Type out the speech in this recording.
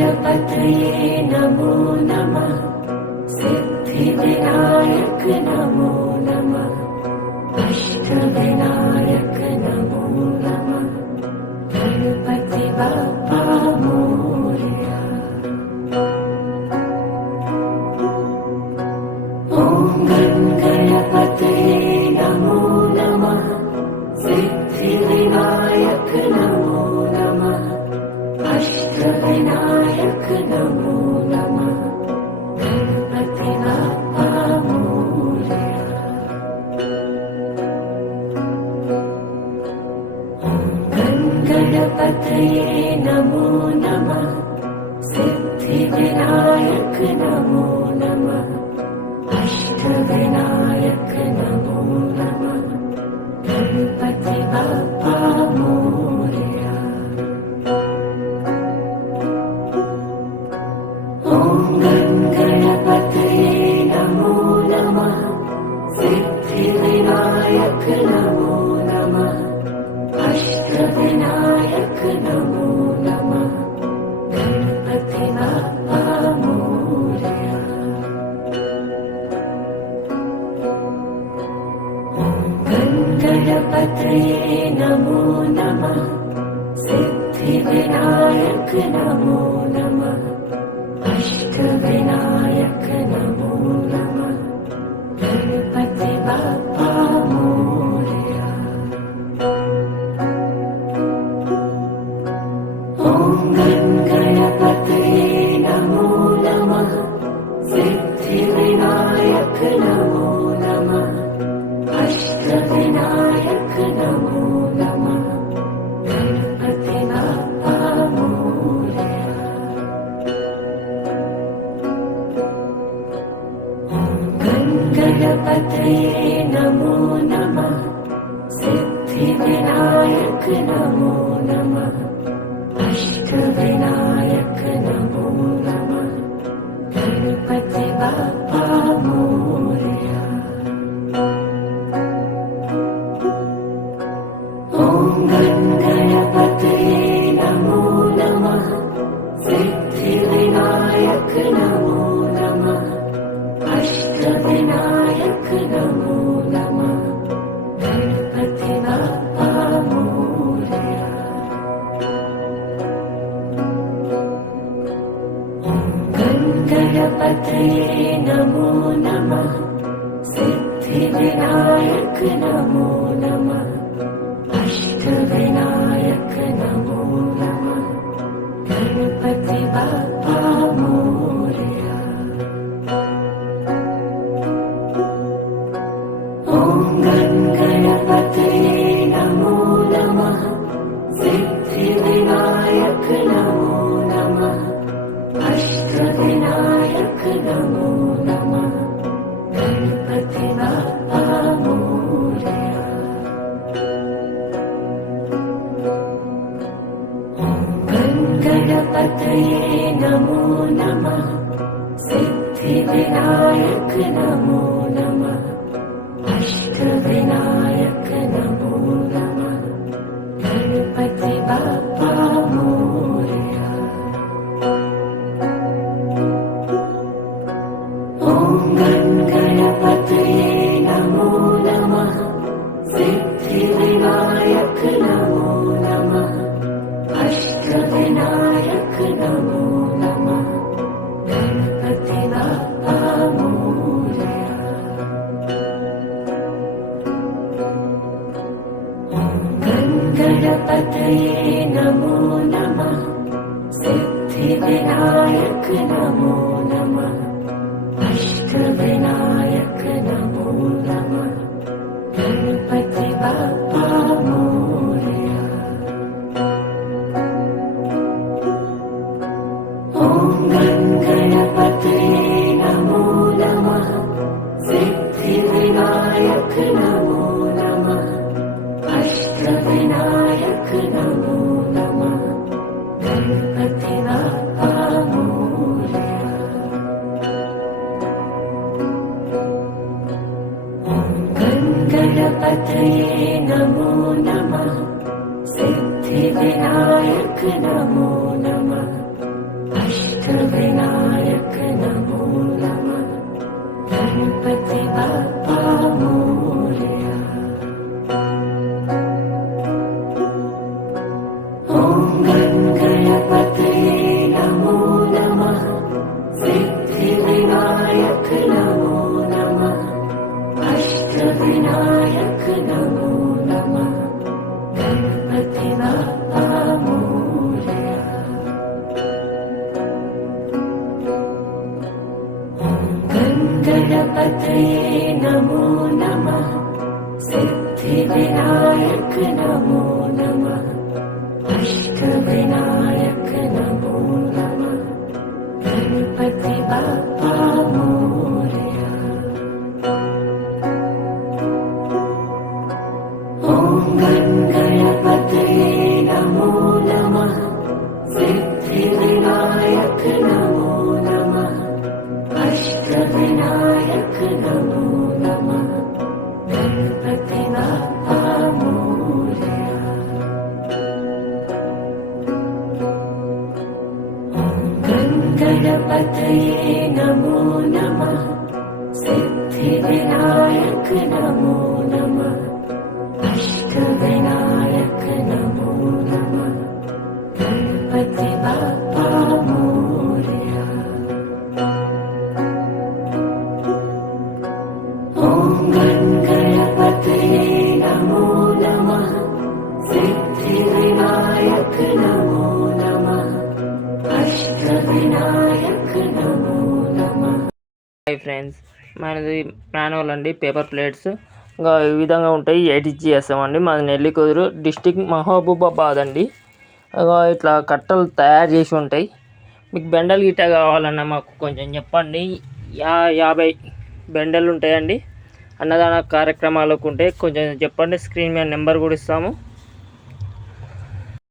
गणपतये नमो नमः। सिद्धिविनायक नमो नमः। अष्टविनायक नमो नमः। गणपति बाप्पा मोरया। ॐ गणपतये नमो नमः। सिद्धिविनायक नमो नमः। अष्टविनायक नमो नमः। गणपति बाप्पा मोरया। गणपतये नमो नमः। सिद्धिविनायक नमो नमः। अष्टविनायक नमो नमः। गणपति बाप्पा मोरया। ॐ गणपतये नमो नमः। सिद्धिविनायक नमो नमः। अष्टविनायक नमो नमः। गणपति बाप्पा मोरया। गणपतये नमो नमः। सिद्धिविनायक नमो नमः। अष्टविनायक नमो नमः। गणपति बाप्पा मोरया। ॐ गणपतये नमो नमः। सिद्धिविनायक नमो नमः। अष्टविनायक नमो नमः। गणपति बाप्पा मोरया। गणपतये नमो नमः। सिद्धिविनायक नमो नमः। अष्टविनायक नमो नमः। गणपति बाप्पा मोरया। ॐ गणपतये नमो नमः। सिद्धिविनायक नमो नमः। अष्टविनायक नमो नमः। गणपति बाप्पा मोरया। गणपतये नमो नमः। सिद्धिविनायक नमो नमः। अष्टविनायक नमो नमः। गणपति बाप्पा मोरया। ॐ गणपतये नमो नमः। सिद्धिविनायक नमो नमः। अष्टविनायक नमो नमः। गणपति बाप्पा मोरया। गणपतये नमो नमः। सिद्धिविनायक नमो नमः। अष्टविनायक नमो नमः। गणपति बाप्पा मोरया। ॐ गणपतये नमो नमः। सिद्धिविनायक नमो नमः। अष्टविनायक नमो नमः। गणपति बाप्पा मोरया। गणपतये नमो नमः। सिद्धिविनायक नमो नमः। अष्टविनायक नमो नमः। गणपति बाप्पा मोरया। ॐ गणपतये नमो नमः। सिद्धिविनायक नमो नमः। अष्टविनायक नमो नमः। गणपति बाप्पा मोरया। गणपतये नमो नमः। सिद्धिविनायक नमो नमः। अष्टविनायक नमो नमः गणपति बाप्पा मोरया। ॐ गणपतये नमो नमः सिद्धिविनायक नमो नमः अष्टविनायक नमो नमः गणपति बाप्पा मोरया। गणपतये नमो नमः सिद्धिविनायक नमो नमः अष्टविनायक नमो नमः गणपति बाप्पा मोरया। ॐ गणपतये नमो नमः सिद्धिविनायक नमो नमः अष्टविनायक नमो नमः गणपति बाप्पा मोरया। गणपतये नमो नमः सिद्धिविनायक नमो नमः अष्टविनायक नमो नमः गणपति बाप्पा मोरया। ॐ गणपतये नमो नमः सिद्धिविनायक नमो नमः अष्टविनायक नमो नमः। హాయ్ ఫ్రెండ్స్, మనది మాన్యువల్ అండి, పేపర్ ప్లేట్స్ ఇంకా ఈ విధంగా ఉంటాయి. 8 చేస్తామండి. మాది నెల్లికుదురు డిస్టిక్ మహబూబాబాద్ అండి. ఇట్లా కట్టలు తయారు చేసి ఉంటాయి. మీకు బెండలు గిట్ట కావాలన్నా మాకు కొంచెం చెప్పండి. 50 బెండలు ఉంటాయండి. అన్నదాన కార్యక్రమాలకు ఉంటే కొంచెం చెప్పండి. స్క్రీన్ మీద నెంబర్ కూడా ఇస్తాము.